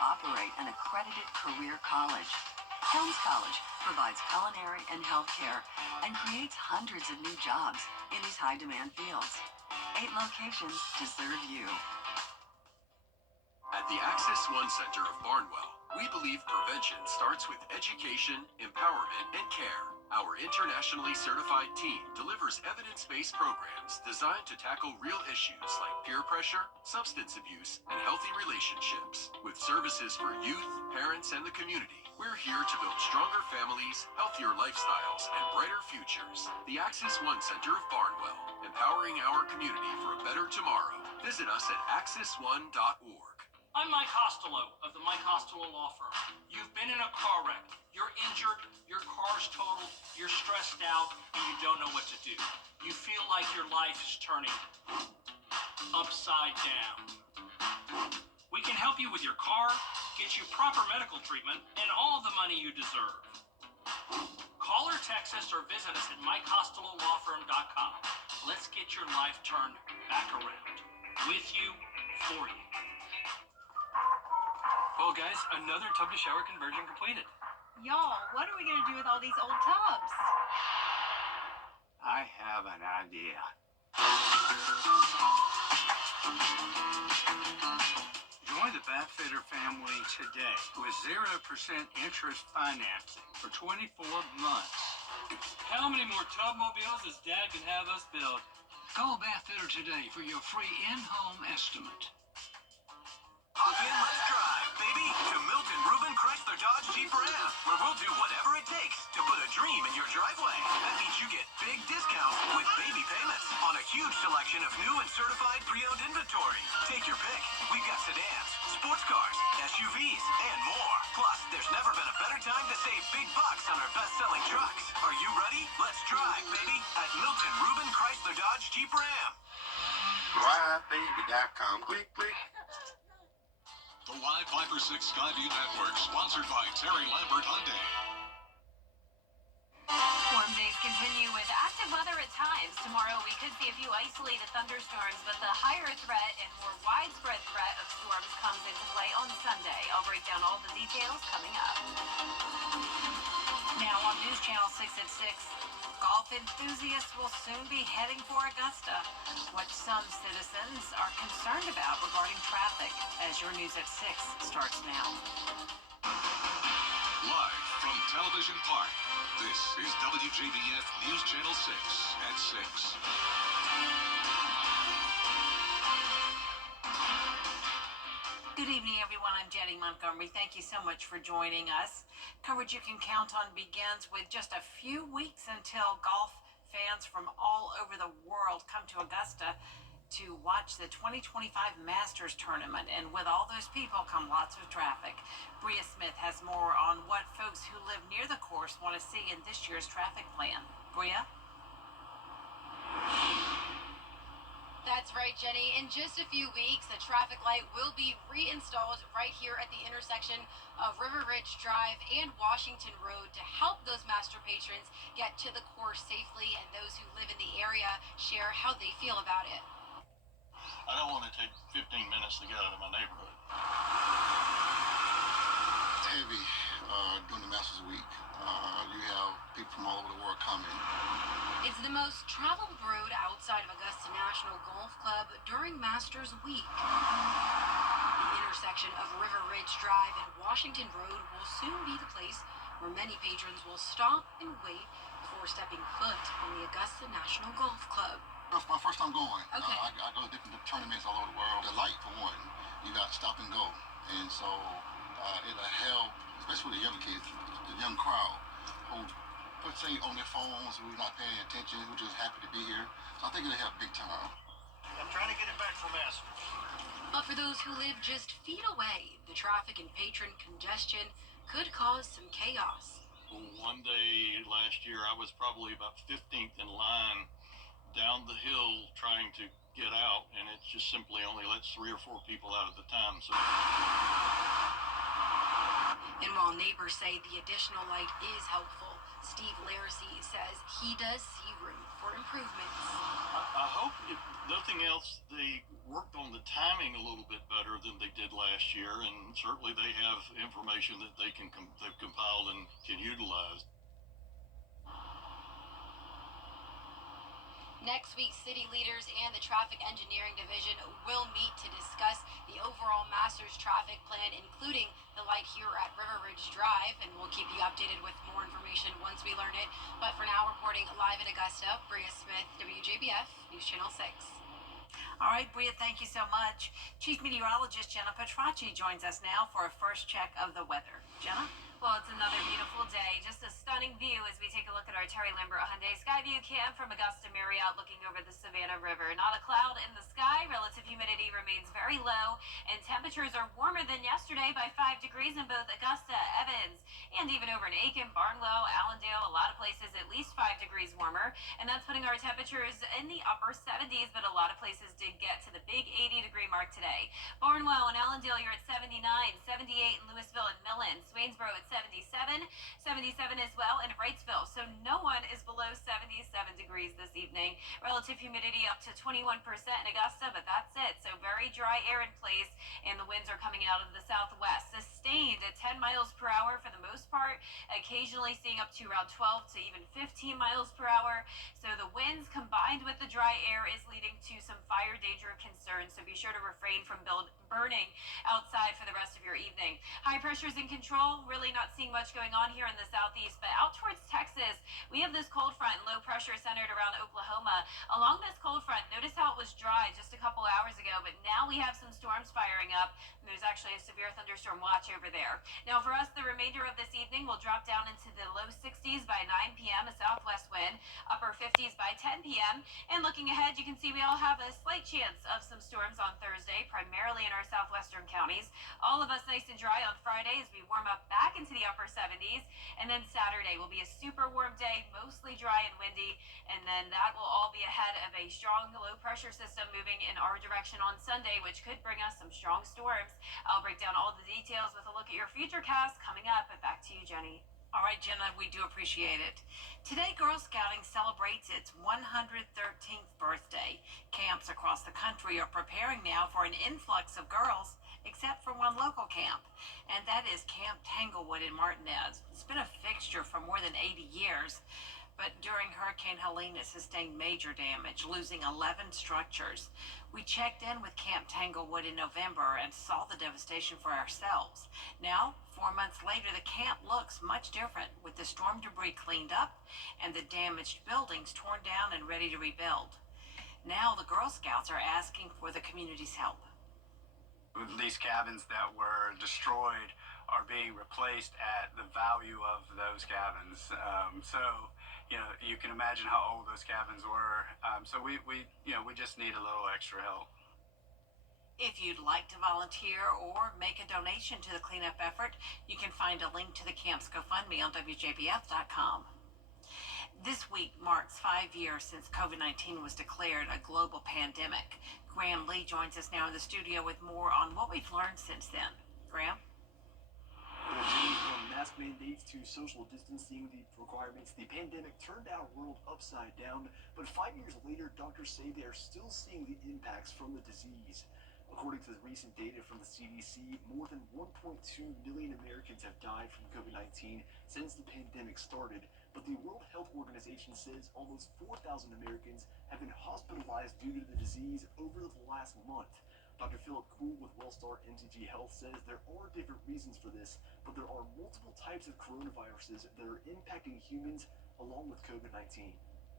operate an accredited career college. Helms College provides culinary and healthcare and creates hundreds of new jobs in these high-demand fields. 8 locations to serve you. At the Access One Center of Barnwell, we believe prevention starts with education, empowerment, and care. Our internationally certified team delivers evidence-based programs designed to tackle real issues like peer pressure, substance abuse, and healthy relationships. With services for youth, parents, and the community, we're here to build stronger families, healthier lifestyles, and brighter futures. The Access One Center of Barnwell, empowering our community for a better tomorrow. Visit us at accessone.org. I'm Mike Costello of the Mike Costello Law Firm. You've been in a car wreck, you're injured, your car's totaled, you're stressed out, and you don't know what to do. You feel like your life is turning upside down. We can help you with your car, get you proper medical treatment, and all the money you deserve. Call or text us or visit us at MikeCostelloLawFirm.com. Let's get your life turned back around. With you, for you. Well, guys, another tub to shower conversion completed. Y'all, what are we going to do with all these old tubs? I have an idea. Join the Bathfitter family today with 0% interest financing for 24 months. How many more tub mobiles does Dad can have us build? Call Bathfitter today for your free in-home estimate. Hop in, let's drive, baby, to Milton Ruben Chrysler Dodge Jeep Ram, where we'll do whatever it takes to put a dream in your driveway. That means you get big discounts with baby payments on a huge selection of new and certified pre-owned inventory. Take your pick. We've got sedans, sports cars, SUVs, and more. Plus, there's never been a better time to save big bucks on our best-selling trucks. Are you ready? Let's drive, baby, at Milton Ruben Chrysler Dodge Jeep Ram. DriveBaby.com. Click, click. The Live 5 for 6 Skyview Network, sponsored by Terry Lambert Hyundai. Warm days continue with active weather at times. Tomorrow we could see a few isolated thunderstorms, but the higher threat and more widespread threat of storms comes into play on Sunday. I'll break down all the details coming up. Now on News Channel 6 at 6. Golf enthusiasts will soon be heading for Augusta. What some citizens are concerned about regarding traffic as your News at 6 starts now. Live from Television Park, this is WJBF News Channel 6 at 6. Good evening, everyone. I'm Jenny Montgomery. Thank you so much for joining us. Coverage you can count on begins with just a few weeks until golf fans from all over the world come to Augusta to watch the 2025 Masters Tournament. And with all those people come lots of traffic. Bria Smith has more on what folks who live near the course want to see in this year's traffic plan. Bria? That's right, Jenny. In just a few weeks, the traffic light will be reinstalled right here at the intersection of River Ridge Drive and Washington Road to help those master patrons get to the course safely, and those who live in the area share how they feel about it. I don't want to take 15 minutes to get out of my neighborhood. It's heavy during the Masters Week. You have people from all over the world coming. It's the most traveled road outside of Augusta National Golf Club during Masters Week. The intersection of River Ridge Drive and Washington Road will soon be the place where many patrons will stop and wait before stepping foot on the Augusta National Golf Club. That's my first time going. Okay. I go to different tournaments all over the world. The light, for one, you got to stop and go. And so it'll help, especially with the younger kids, the young crowd, who put things on their phones, who's not paying attention, who's just happy to be here. So I think it'll help big time. I'm trying to get it back for Masters. But for those who live just feet away, the traffic and patron congestion could cause some chaos. Well, one day last year, I was probably about 15th in line down the hill trying to get out, and it just simply only lets 3 or 4 people out at a time. So. And while neighbors say the additional light is helpful, Steve Larsey says he does see room for improvements. I hope, if nothing else, they worked on the timing a little bit better than they did last year, and certainly they have information that they've compiled and can utilize. Next week, city leaders and the Traffic Engineering Division will meet to discuss the overall master's traffic plan, including the light here at River Ridge Drive, and we'll keep you updated with more information once we learn it. But for now, reporting live in Augusta, Bria Smith, WJBF, News Channel 6. All right, Bria, thank you so much. Chief Meteorologist Jenna Petracci joins us now for a first check of the weather. Jenna? Well, it's another beautiful day. Just a stunning view as we take a look at our Terry Lambert Hyundai Skyview Cam from Augusta Marriott looking over the Savannah River. Not a cloud in the sky. Relative humidity remains very low, and temperatures are warmer than yesterday by 5 degrees in both Augusta, Evans, and even over in Aiken, Barnwell, Allendale. A lot of places at least 5 degrees warmer, and that's putting our temperatures in the upper 70s, but a lot of places did get to the big 80-degree mark today. Barnwell and Allendale, you're at 79, 78 in Louisville and Millen, Swainsboro at 77, 77 as well in Wrightsville. So no one is below 77 degrees this evening. Relative humidity up to 21% in Augusta, but that's it. So very dry air in place, and the winds are coming out of the southwest. Sustained at 10 miles per hour for the most part, occasionally seeing up to around 12 to even 15 miles per hour. So the winds combined with the dry air is leading to some fire danger concerns. So be sure to refrain from burning outside for the rest of your evening. High pressure is in control. Really not seeing much going on here in the southeast, but out towards Texas, we have this cold front and low pressure centered around Oklahoma. Along this cold front, notice how it was dry just a couple hours ago, but now we have some storms firing up, and there's actually a severe thunderstorm watch over there. Now for us, the remainder of this evening will drop down into the low 60s by 9 p.m., a southwest wind, upper 50s by 10 p.m., and looking ahead, you can see we all have a slight chance of some storms on Thursday, primarily in our southwestern counties. All of us nice and dry on Friday as we warm up back into the upper 70s, and then Saturday will be a super warm day, mostly dry and windy, and then that will all be ahead of a strong low pressure system moving in our direction on Sunday, which could bring us some strong storms. I'll break down all the details with a look at your future cast coming up, but back to you, Jenny. All right, Jenna, we do appreciate it. Today, Girl Scouting celebrates its 113th birthday. Camps across the country are preparing now for an influx of girls, except for one local camp, and that is Camp Tanglewood in Martinez. It's been a fixture for more than 80 years, but during Hurricane Helene, it sustained major damage, losing 11 structures. We checked in with Camp Tanglewood in November and saw the devastation for ourselves. Now, 4 months later, the camp looks much different, with the storm debris cleaned up and the damaged buildings torn down and ready to rebuild. Now, the Girl Scouts are asking for the community's help. These cabins that were destroyed are being replaced at the value of those cabins. You can imagine how old those cabins were. So we just need a little extra help. If you'd like to volunteer or make a donation to the cleanup effort, you can find a link to the camp's GoFundMe on WJBF.com. This week marks 5 years since COVID-19 was declared a global pandemic. Graham Lee joins us now in the studio with more on what we've learned since then. Graham? From mask mandates to social distancing requirements, the pandemic turned our world upside down, but 5 years later, doctors say they are still seeing the impacts from the disease. According to the recent data from the CDC, more than 1.2 million Americans have died from COVID-19 since the pandemic started, but the World Health Organization says almost 4,000 Americans have been hospitalized due to the disease over the last month. Dr. Philip Kuhl with Wellstar MTG Health says there are different reasons for this, but there are multiple types of coronaviruses that are impacting humans along with COVID-19.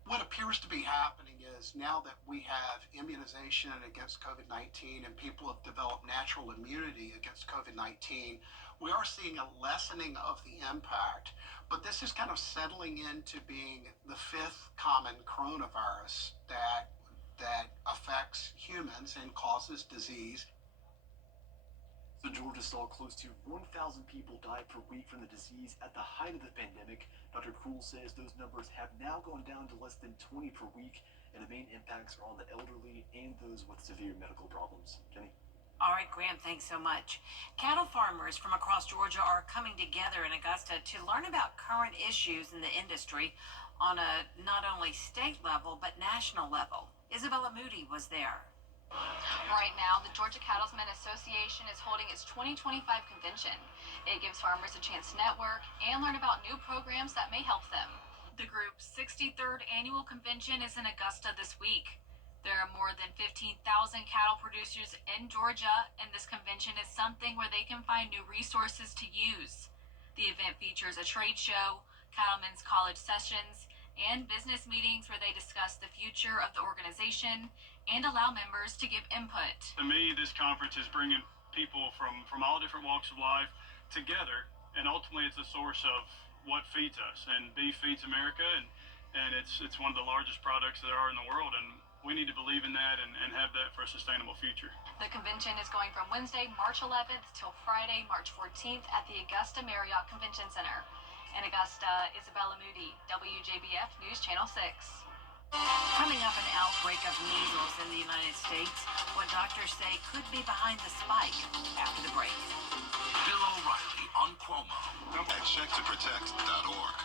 What appears to be happening is now that we have immunization against COVID-19 and people have developed natural immunity against COVID-19, we are seeing a lessening of the impact. But this is kind of settling into being the fifth common coronavirus that affects humans and causes disease. So Georgia saw close to 1,000 people die per week from the disease at the height of the pandemic. Dr. Kuhl says those numbers have now gone down to less than 20 per week, and the main impacts are on the elderly and those with severe medical problems. Jenny? All right, Graham, thanks so much. Cattle farmers from across Georgia are coming together in Augusta to learn about current issues in the industry on a not only state level, but national level. Isabella Moody was there. Right now, the Georgia Cattlemen Association is holding its 2025 convention. It gives farmers a chance to network and learn about new programs that may help them. The group's 63rd annual convention is in Augusta this week. There are more than 15,000 cattle producers in Georgia, and this convention is something where they can find new resources to use. The event features a trade show, cattlemen's college sessions, and business meetings where they discuss the future of the organization and allow members to give input. To me, this conference is bringing people from all different walks of life together, and ultimately it's a source of what feeds us. And beef feeds America, and it's one of the largest products there are in the world, and we need to believe in that and have that for a sustainable future. The convention is going from Wednesday, March 11th till Friday, March 14th at the Augusta Marriott Convention Center. In Augusta, Isabella Moody, WJBF News Channel 6. Coming up, an outbreak of measles in the United States. What doctors say could be behind the spike after the break. Bill O'Reilly on Cuomo at checktoprotect.org.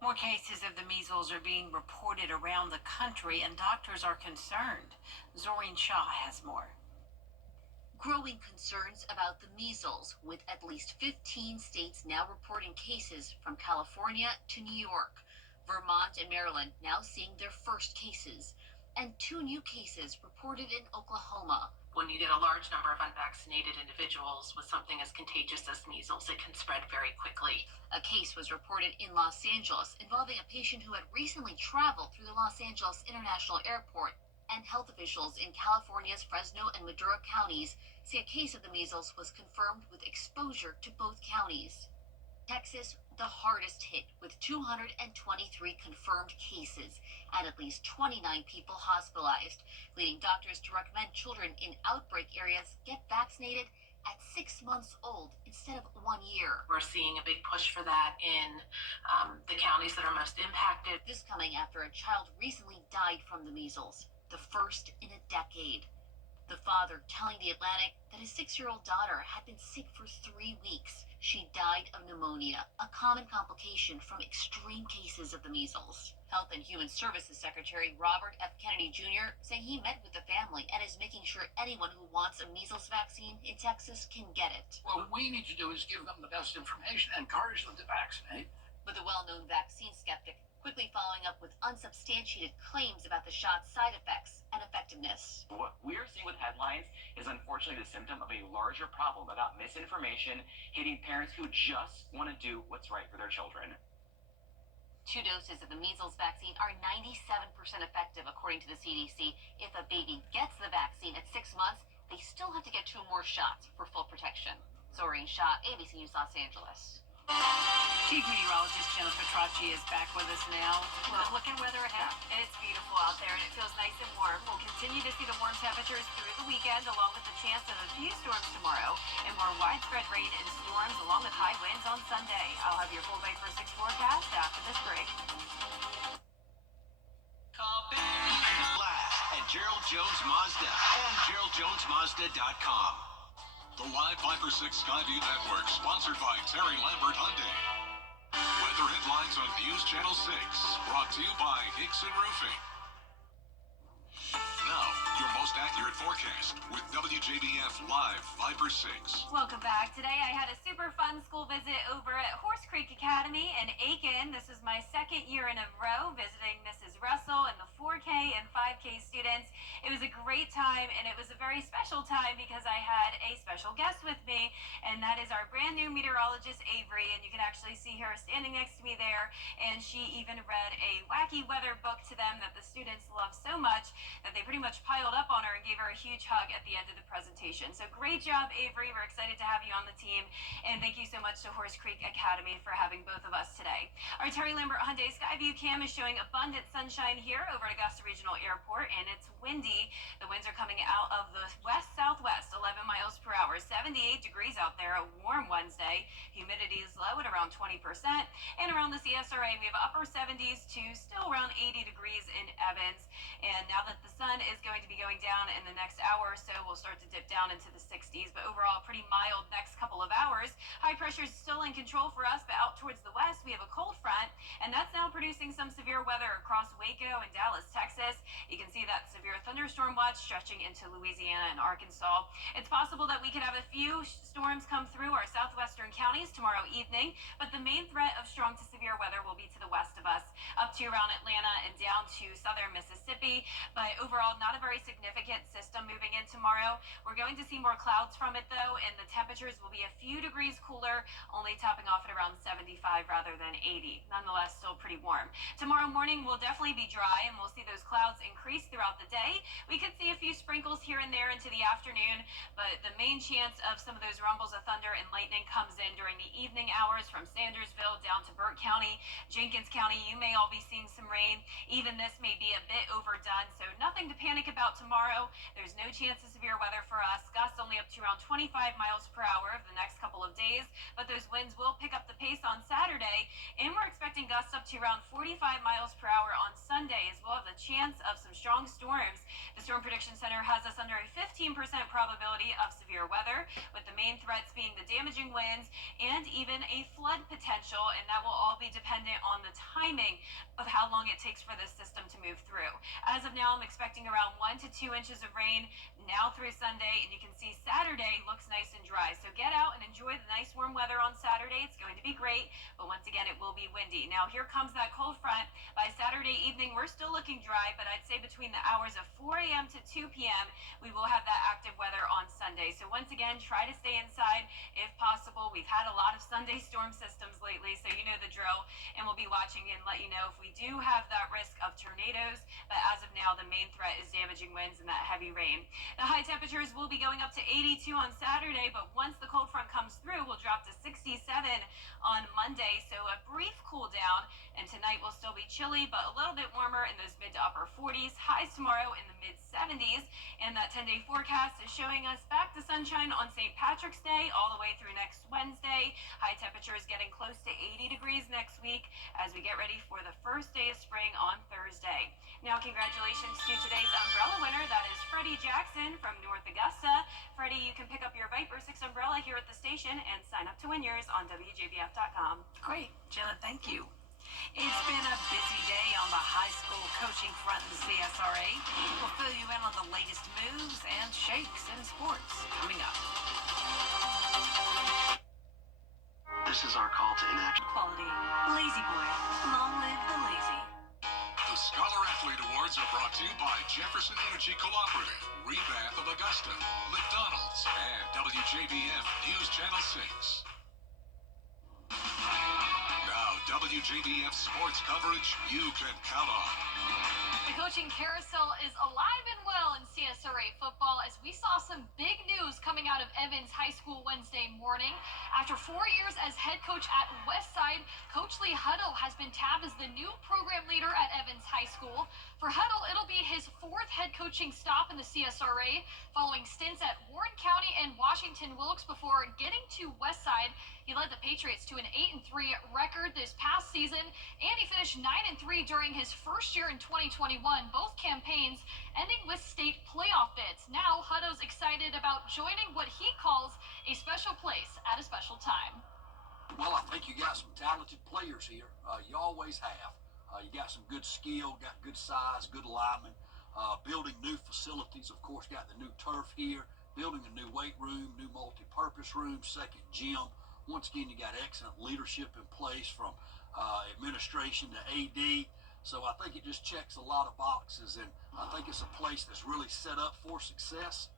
More cases of the measles are being reported around the country, and doctors are concerned. Zoreen Shaw has more. Growing concerns about the measles, with at least 15 states now reporting cases from California to New York. Vermont and Maryland now seeing their first cases, and 2 new cases reported in Oklahoma. When you get a large number of unvaccinated individuals with something as contagious as measles, it can spread very quickly. A case was reported in Los Angeles involving a patient who had recently traveled through the Los Angeles International Airport, and health officials in California's Fresno and Maduro counties say a case of the measles was confirmed with exposure to both counties. Texas, the hardest hit, with 223 confirmed cases and at least 29 people hospitalized, leading doctors to recommend children in outbreak areas get vaccinated at 6 months old instead of 1 year. We're seeing a big push for that in the counties that are most impacted. This coming after a child recently died from the measles, the first in a decade. The father telling The Atlantic that his 6-year-old daughter had been sick for 3 weeks. She died of pneumonia, a common complication from extreme cases of the measles. Health and Human Services Secretary Robert F. Kennedy Jr. saying he met with the family and is making sure anyone who wants a measles vaccine in Texas can get it. What we need to do is give them the best information and encourage them to vaccinate. But the well-known vaccine skeptic quickly following up with unsubstantiated claims about the shot's side effects and effectiveness. What we're seeing with headlines is unfortunately the symptom of a larger problem about misinformation hitting parents who just want to do what's right for their children. 2 doses of the measles vaccine are 97% effective, according to the CDC. If a baby gets the vaccine at 6 months, they still have to get 2 more shots for full protection. Zoreen Shaw, ABC News, Los Angeles. Chief Meteorologist Jennifer Tracci is back with us now. Look at weather ahead. It's beautiful out there and it feels nice and warm. We'll continue to see the warm temperatures through the weekend, along with the chance of a few storms tomorrow and more widespread rain and storms along with high winds on Sunday. I'll have your full Bay for 6 forecast after this break. Last at Gerald Jones Mazda and GeraldJonesMazda.com. The Live Viper 6 Skyview Network, sponsored by Terry Lambert Hyundai. Weather headlines on News Channel 6, brought to you by Hickson Roofing. Now, your most accurate forecast with WJBF Live Viper 6. Welcome back. Today I had a super fun school visit over at Horse Creek Academy in Aiken. This is my 2nd year in a row visiting Mrs. Russell and the 4K and 5K students. It was a great time, and it was a very special time because I had a special guest with me, and that is our brand new meteorologist, Avery, and you can actually see her standing next to me there, and she even read a wacky weather book to them that the students love so much that they pretty much piled up on her and and gave her a huge hug at the end of the presentation. So great job, Avery. We're excited to have you on the team. And thank you so much to Horse Creek Academy for having both of us today. Our Terry Lambert Hyundai Skyview cam is showing abundant sunshine here over at Augusta Regional Airport, and it's windy. The winds are coming out of the west-southwest, 11 miles per hour, 78 degrees out there, a warm Wednesday. Humidity is low at around 20%. And around the CSRA, we have upper 70s to still around 80 degrees in Evans. And now that the sun is going to be going down in the next hour or so, we'll start to dip down into the 60s. But overall, pretty mild next couple of hours. High pressure is still in control for us, but out towards the west, we have a cold front, and that's now producing some severe weather across Waco and Dallas, Texas. You can see that severe thunderstorm watch stretching into Louisiana and Arkansas. It's possible that we could have a few storms come through our southwestern counties tomorrow evening, but the main threat of strong to severe weather will be to the west of us, up to around Atlanta and down to southern Mississippi. But overall, not a very significant system moving in tomorrow. We're going to see more clouds from it, though, and the temperatures will be a few degrees cooler, only topping off at around 75 rather than 80. Nonetheless, still pretty warm. Tomorrow morning will definitely be dry, and we'll see those clouds increase throughout the day. We could see a few sprinkles here and there into the afternoon, but the main chance of some of those rumbles of thunder and lightning comes in during the evening hours from Sandersville down to Burke County, Jenkins County. You may all be seeing some rain. Even this may be a bit overdone, so nothing to panic about tomorrow. There's no chance of severe weather for us. Gusts only up to around 25 miles per hour over the next couple of days, but those winds will pick up the pace on Saturday, and we're expecting gusts up to around 45 miles per hour on Sunday, as well as a chance of some strong storms. The Storm Prediction Center has us under a 15% probability of severe weather, with the main threats being the damaging winds and even a flood potential, and that will all be dependent on the timing of how long it takes for this system to move through. As of now, I'm expecting around 1 to 2 inches of rain now through Sunday, and you can see Saturday looks nice and dry. So get out and enjoy the nice warm weather on Saturday. It's going to be great, but once again, it will be windy. Now, here comes that cold front. By Saturday evening, we're still looking dry, but I'd say between the hours of 4 a.m. to 2 p.m., we will have that active weather on Sunday. So once again, try to stay inside if possible. We've had a lot of Sunday storm systems lately, so you know the drill, and we'll be watching and let you know if we do have that risk of tornadoes. But as of now, the main threat is damaging winds and that heavy rain. The high temperatures will be going up to 82 on Saturday, but once the cold front comes through, we'll drop to 67 on Monday. So a brief cool down, and tonight will still be chilly, but a little bit warmer in those mid to upper 40s. Highs tomorrow in the mid 70s, and that 10-day forecast is showing us back to sunshine on St. Patrick's Day all the way through next Wednesday. High temperatures getting close to 80 degrees next week as we get ready for the first day of spring on Thursday. Now, congratulations to today's umbrella winner. That is Freddie Jackson from North Augusta. Freddie, you can pick up your Viper 6 umbrella here at the station and sign up to win yours on WJBF.com. Great, Jenna, thank you. It's been a busy day on the high school coaching front in the CSRA. We'll fill you in on the latest moves and shakes in sports coming up. This is our call to inaction. Quality. Lazy Boy. Long live the lazy. The Scholar Athlete Awards are brought to you by Jefferson Energy Cooperative, Rebath of Augusta, McDonald's, and WJBF News Channel 6. Now, WJBF sports coverage you can count on. The coaching carousel is alive and well in CSRA football as we saw some big news coming out of Evans High School Wednesday morning. After 4 years as head coach at Westside, Coach Lee Huddle has been tabbed as the new program leader at Evans High School. For Huddle, it'll be his 4th head coaching stop in the CSRA, following stints at Warren County and Washington Wilkes before getting to Westside. He led the Patriots to an 8-3 record this past season, and he finished 9-3 during his first year in 2021, both campaigns ending with state playoff bids. Now, Hutto's excited about joining what he calls a special place at a special time. Well, I think you got some talented players here. You always have. You got some good skill, got good size, good alignment. Building new facilities, of course, got the new turf here. Building a new weight room, new multi-purpose room, second gym. Once again, you got excellent leadership in place from administration to AD. So I think it just checks a lot of boxes, and I think it's a place that's really set up for success.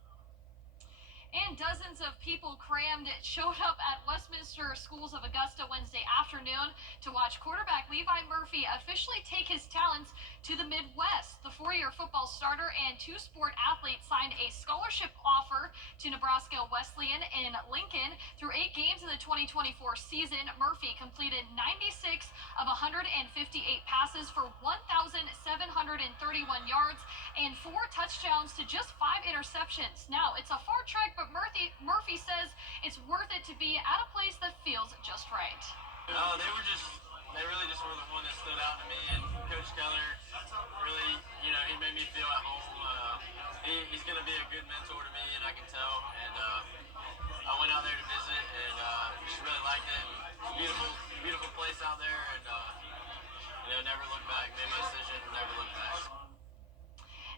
And dozens of people showed up at Westminster Schools of Augusta Wednesday afternoon to watch quarterback Levi Murphy officially take his talents to the Midwest. The four-year football starter and two-sport athlete signed a scholarship offer to Nebraska Wesleyan in Lincoln. Through 8 games in the 2024 season, Murphy completed 96 of 158 passes for 1,731 yards and 4 touchdowns to just 5 interceptions. Now, it's a far trek, but Murphy says it's worth it to be at a place that feels just right. They really just were the one that stood out to me, and Coach Keller really, he made me feel at home. He's going to be a good mentor to me, and I can tell. And I went out there to visit, and just really liked it. Beautiful, beautiful place out there, and never look back. Made my decision, never look back.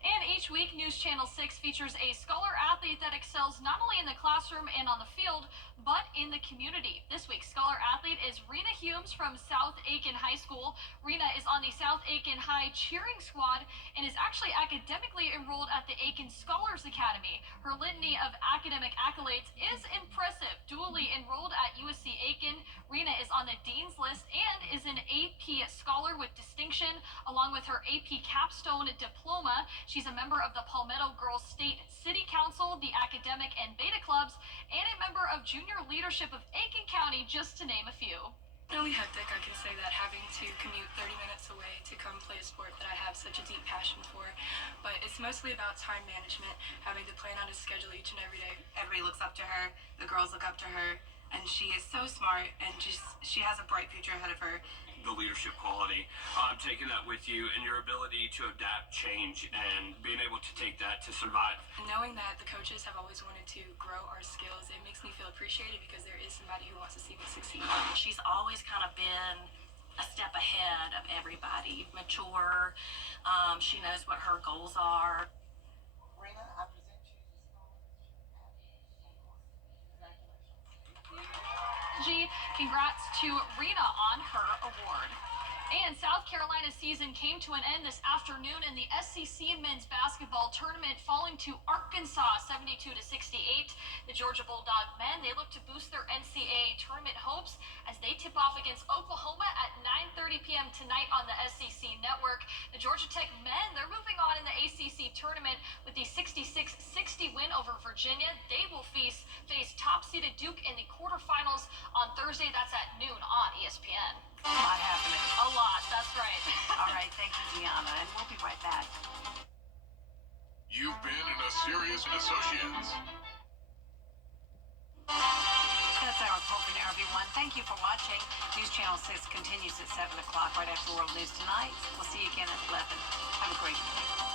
And each week, News Channel 6 features a scholar athlete that excels not only in the classroom and on the field, but in the community. This week's scholar athlete is Rena Humes from South Aiken High School. Rena is on the South Aiken High cheering squad and is actually academically enrolled at the Aiken Scholars Academy. Her litany of academic accolades is impressive. Dually enrolled at USC Aiken, Rena is on the Dean's List and is an AP Scholar with distinction, along with her AP Capstone Diploma. She's a member of the Palmetto Girls State City Council, the Academic and Beta Clubs, and a member of Junior Leadership of Aiken County, just to name a few. Really hectic, I can say that, having to commute 30 minutes away to come play a sport that I have such a deep passion for. But it's mostly about time management, having to plan out a schedule each and every day. Everybody looks up to her, the girls look up to her, and she is so smart, and she has a bright future ahead of her. The leadership quality, taking that with you and your ability to adapt, change, and being able to take that to survive. Knowing that the coaches have always wanted to grow our skills, it makes me feel appreciated because there is somebody who wants to see me succeed. She's always kind of been a step ahead of everybody, mature. She knows what her goals are. Congrats to Rena on her award. And South Carolina's season came to an end this afternoon in the SEC men's basketball tournament, falling to Arkansas 72-68. The Georgia Bulldog men, they look to boost their NCAA tournament hopes as they tip off against Oklahoma at 9:30 p.m. tonight on the SEC network. The Georgia Tech men, they're moving on in the ACC tournament with the 66-60 win over Virginia. They will face top-seeded Duke in the quarterfinals on Thursday. That's at noon on ESPN. A lot happening. A lot, that's right. All right, thank you, Gianna, and we'll be right back. You've been in a Sirius Associates. That's our report for now, everyone. Thank you for watching. News Channel 6 continues at 7 o'clock right after World News Tonight. We'll see you again at 11. Have a great day.